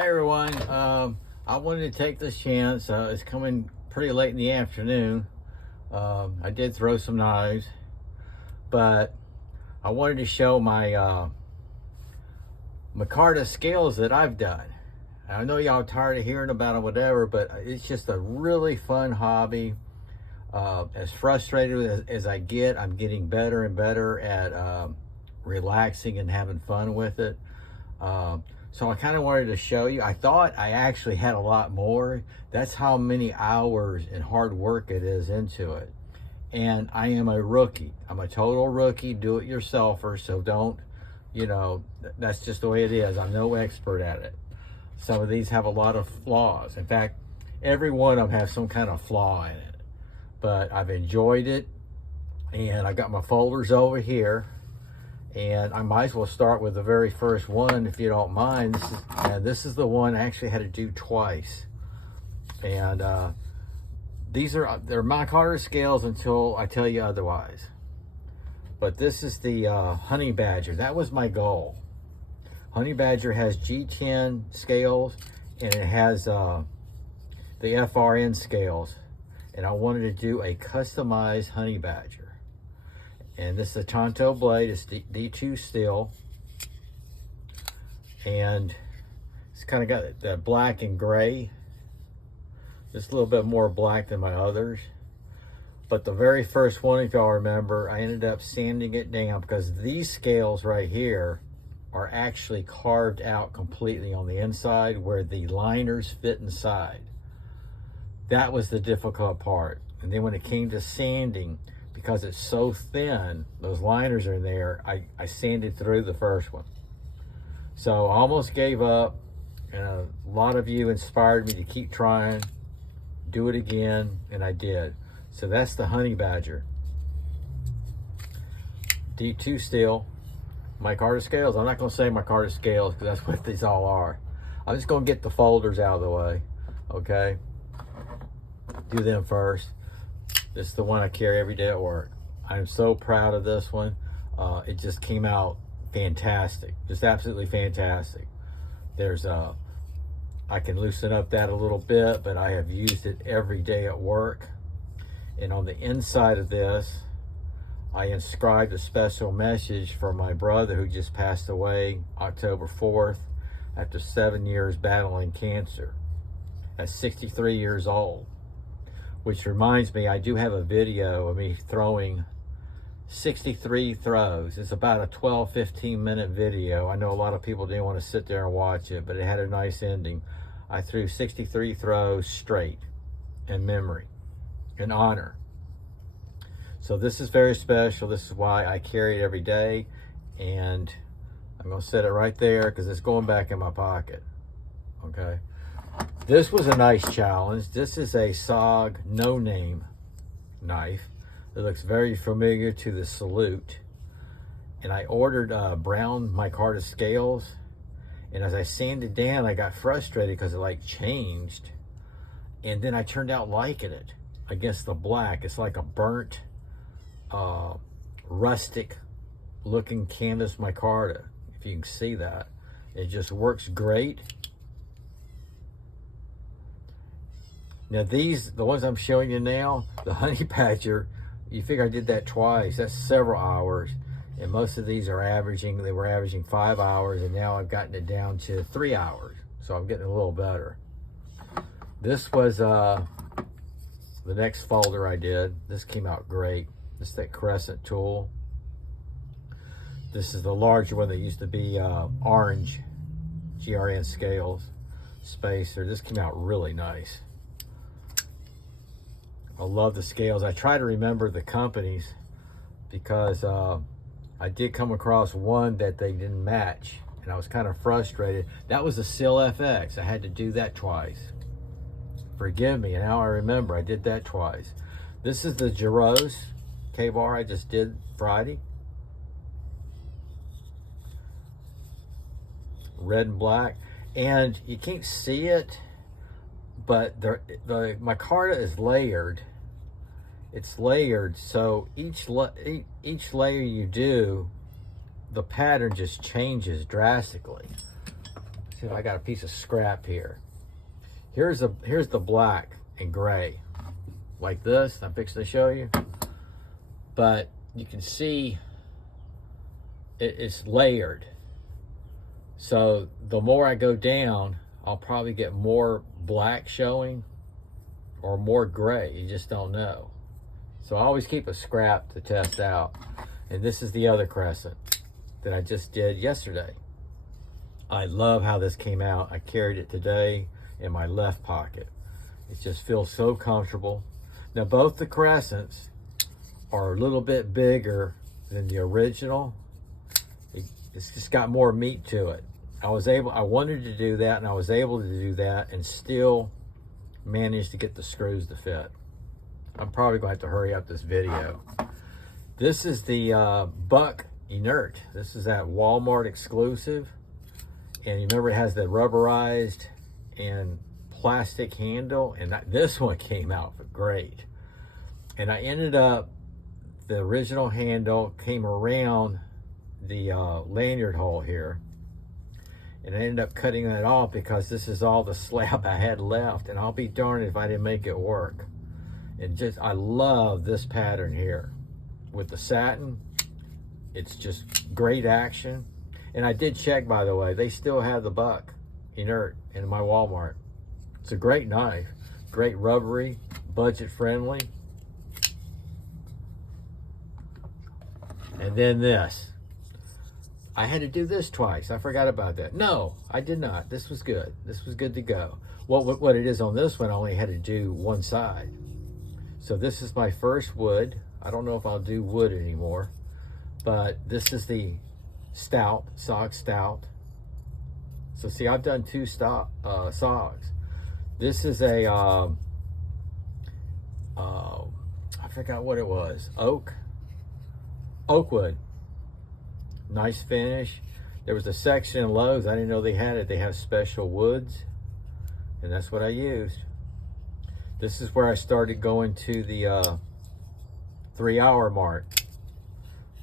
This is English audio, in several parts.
Hey everyone, I wanted to take this chance. It's coming pretty late in the afternoon. I did throw some knives, but I wanted to show my Micarta scales that I've done. I know y'all tired of hearing about it, whatever, but it's just a really fun hobby. As frustrated as I get, I'm getting better and better at relaxing and having fun with it. So I kind of wanted to show you. I thought I actually had a lot more. That's how many hours and hard work it is into it. And I am a rookie. I'm a total rookie, do-it-yourselfer. So don't, that's just the way it is. I'm no expert at it. Some of these have a lot of flaws. In fact, every one of them has some kind of flaw in it. But I've enjoyed it. And I got my folders over here. And I might as well start with the very first one, if you don't mind. This is the one I actually had to do twice. And they're Micarta scales until I tell you otherwise. But this is the Honey Badger. That was my goal. Honey Badger has G10 scales, and it has the FRN scales. And I wanted to do a customized Honey Badger. And this is a Tonto blade. It's D2 steel. And it's kind of got that black and gray. Just a little bit more black than my others. But the very first one, if y'all remember, I ended up sanding it down because these scales right here are actually carved out completely on the inside where the liners fit inside. That was the difficult part. And then when it came to sanding, because it's so thin, those liners are in there, I sanded through the first one. So I almost gave up, and a lot of you inspired me to keep trying, do it again, and I did. So that's the Honey Badger. D2 steel, Micarta scales. I'm not gonna say Micarta scales because that's what these all are. I'm just gonna get the folders out of the way, okay? Do them first. This is the one I carry every day at work. I'm so proud of this one. It just came out fantastic, just absolutely fantastic. There's I can loosen up that a little bit, but I have used it every day at work. And on the inside of this, I inscribed a special message for my brother who just passed away October 4th after 7 years battling cancer at 63 years old. Which reminds me, I do have a video of me throwing 63 throws. It's about a 12-15 minute video. I know a lot of people didn't want to sit there and watch it, but it had a nice ending. I threw 63 throws straight in memory, in honor. So this is very special. This is why I carry it every day. And I'm going to set it right there because it's going back in my pocket. Okay. This was a nice challenge. This is a SOG no-name knife. It looks very familiar to the Salute. And I ordered brown Micarta scales. And as I sanded down, I got frustrated because it like changed. And then I turned out liking it against the black. It's like a burnt, rustic looking canvas Micarta, if you can see that. It just works great. Now these, the ones I'm showing you now, the Honey Badger, you figure I did that twice. That's several hours. And most of these are they were averaging 5 hours, and now I've gotten it down to 3 hours. So I'm getting a little better. This was the next folder I did. This came out great. This is that crescent tool. This is the larger one that used to be orange GRN scales spacer. This came out really nice. I love the scales. I try to remember the companies because I did come across one that they didn't match, and I was kind of frustrated. That was the Seal FX. I had to do that twice. Forgive me, and now I remember I did that twice. This is the Giros K-bar I just did Friday. Red and black. And you can't see it, but the Micarta is layered. It's layered, so each layer you do, the pattern just changes drastically. see if I got a piece of scrap here. Here's the black and gray, like this. I'm fixing to show you, but you can see it's layered. So the more I go down, I'll probably get more black showing or more gray. You just don't know. So I always keep a scrap to test out. And this is the other crescent that I just did yesterday. I love how this came out. I carried it today in my left pocket. It just feels so comfortable. Now both the crescents are a little bit bigger than the original. It's just got more meat to it. I wanted to do that, and I was able to do that and still manage to get the screws to fit. I'm probably going to have to hurry up this video. This is the Buck Inert. This is that Walmart exclusive. And you remember it has the rubberized and plastic handle, and this one came out great. And I ended up, the original handle came around the lanyard hole here, and I ended up cutting that off because this is all the slab I had left, and I'll be darned if I didn't make it work. And just, I love this pattern here with the satin. It's just great action. And I did check, by the way, they still have the Buck Inert in my Walmart. It's a great knife, great rubbery, budget friendly. And then this. I had to do this twice. I forgot about that. No, I did not. This was good. This was good to go. What it is on this one, I only had to do one side. So this is my first wood. I don't know if I'll do wood anymore, but this is the stout, SOG stout. So see, I've done two SOGs. This is a, I forgot what it was. Oak wood. Nice finish. There was a section in Lowe's, I didn't know they had it. They have special woods, and that's what I used. This is where I started going to the 3-hour mark.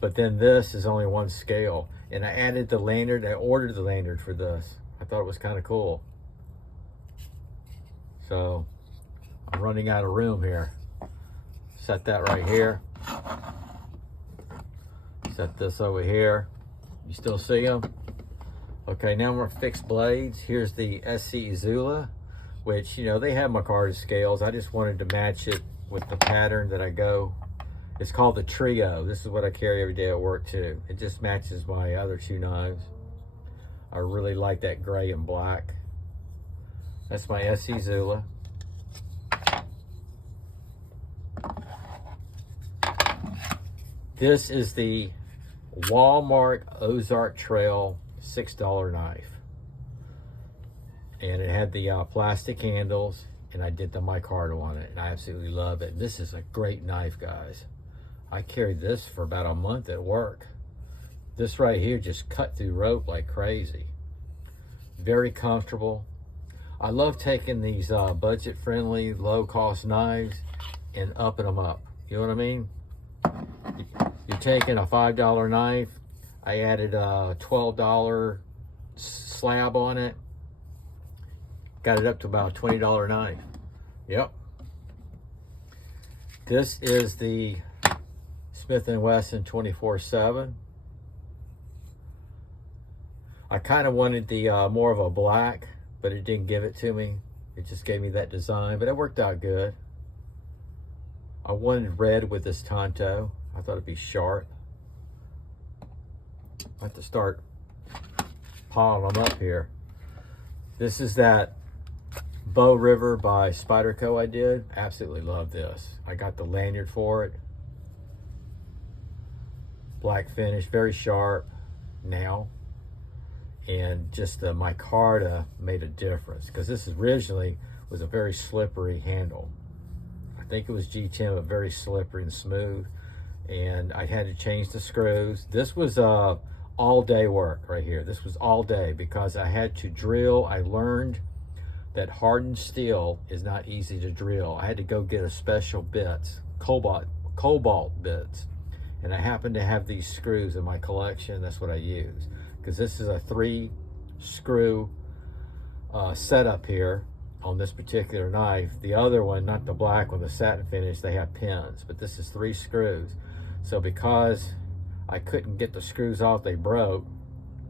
But then this is only one scale. And I added the lanyard. I ordered the lanyard for this. I thought it was kind of cool. So I'm running out of room here. Set that right here. Set this over here. You still see them? Okay, now we're fixed blades. Here's the SC Zula, which, you know, they have Micarta scales. I just wanted to match it with the pattern that I go. It's called the Trio. This is what I carry every day at work too. It just matches my other two knives. I really like that gray and black. That's my SC Zula. This is the Walmart Ozark Trail $6 knife. And it had the plastic handles, and I did the micarta on it, and I absolutely love it. This is a great knife, guys. I carried this for about a month at work. This right here just cut through rope like crazy. Very comfortable. I love taking these budget-friendly, low-cost knives and upping them up. You know what I mean? You're taking a $5 knife. I added a $12 slab on it. Got it up to about a $20 knife. Yep. This is the Smith & Wesson 24/7. I kind of wanted the more of a black, but it didn't give it to me. It just gave me that design, but it worked out good. I wanted red with this Tonto. I thought it'd be sharp. I have to start piling them up here. This is that Bow River by Spyderco I did. Absolutely love this. I got the lanyard for it. Black finish, very sharp now. And just the micarta made a difference, because this originally was a very slippery handle. I think it was G10, but very slippery and smooth. And I had to change the screws. This was all day work right here. This was all day because I had to drill. I learned that hardened steel is not easy to drill. I had to go get a special bits, cobalt bits. And I happened to have these screws in my collection. That's what I use. Because this is a 3 screw setup here on this particular knife. The other one, not the black one, the satin finish, they have pins, but this is 3 screws. So because I couldn't get the screws off, they broke,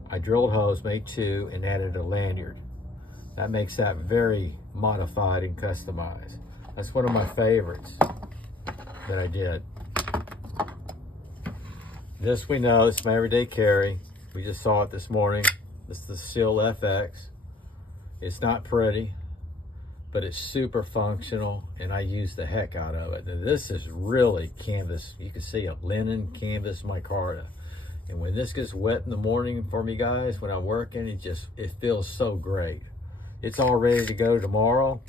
I drilled holes, made 2, and added a lanyard. That makes that very modified and customized. That's one of my favorites that I did. This we know, it's my everyday carry. We just saw it this morning. This is the Seal FX. It's not pretty, but it's super functional, and I use the heck out of it. And this is really canvas. You can see a linen canvas micarta. And when this gets wet in the morning for me, guys, when I'm working, it feels so great. It's all ready to go tomorrow.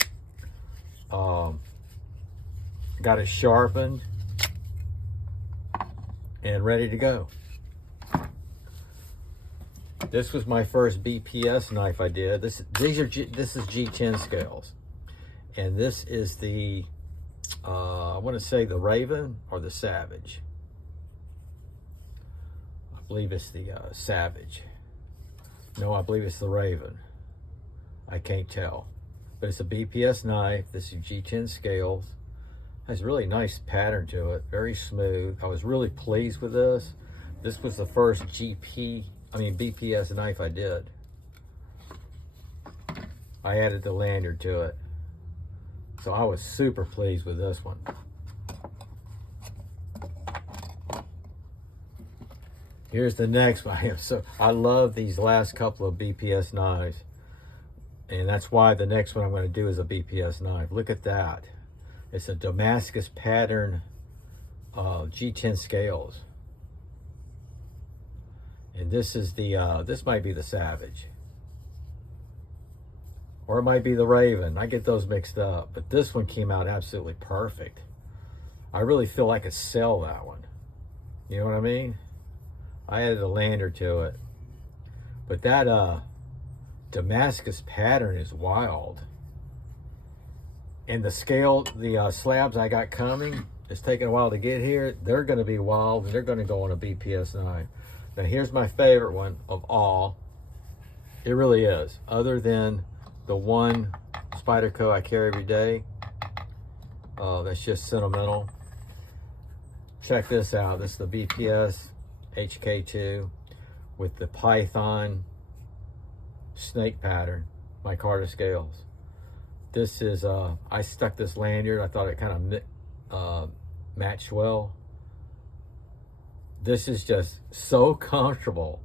Got it sharpened and ready to go. This was my first BPS knife I did. This is G10 scales, and this is the I want to say the Raven or the Savage. I believe it's the Savage. No, I believe it's the Raven. I can't tell, but it's a BPS knife. This is G10 scales. Has a really nice pattern to it, very smooth. I was really pleased with this. This was the first BPS knife I did. I added the lanyard to it. So I was super pleased with this one. Here's the next one. I love these last couple of BPS knives. And that's why the next one I'm going to do is a BPS knife. Look at that. It's a Damascus pattern G10 scales. And this is the, this might be the Savage. Or it might be the Raven. I get those mixed up. But this one came out absolutely perfect. I really feel like I could sell that one. You know what I mean? I added a lanyard to it. But that Damascus pattern is wild. And the scale, the slabs I got coming, it's taking a while to get here. They're going to be wild, and they're going to go on a BPS knife. Now here's my favorite one of all. It really is. Other than the one Spyderco I carry every day. That's just sentimental. Check this out. This is the BPS HK2 with the Python snake pattern, micarta scales. This is, I stuck this lanyard. I thought it kind of matched well. This is just so comfortable.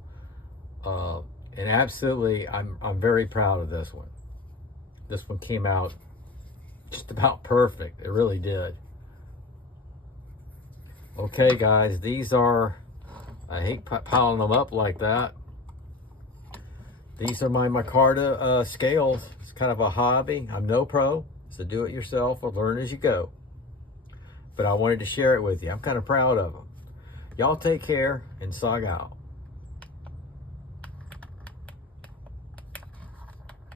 And absolutely, I'm very proud of this one. This one came out just about perfect. It really did. Okay, guys, these are, I hate piling them up like that. These are my micarta scales. It's kind of a hobby. I'm no pro, so do it yourself or learn as you go. But I wanted to share it with you. I'm kind of proud of them. Y'all take care and sog out.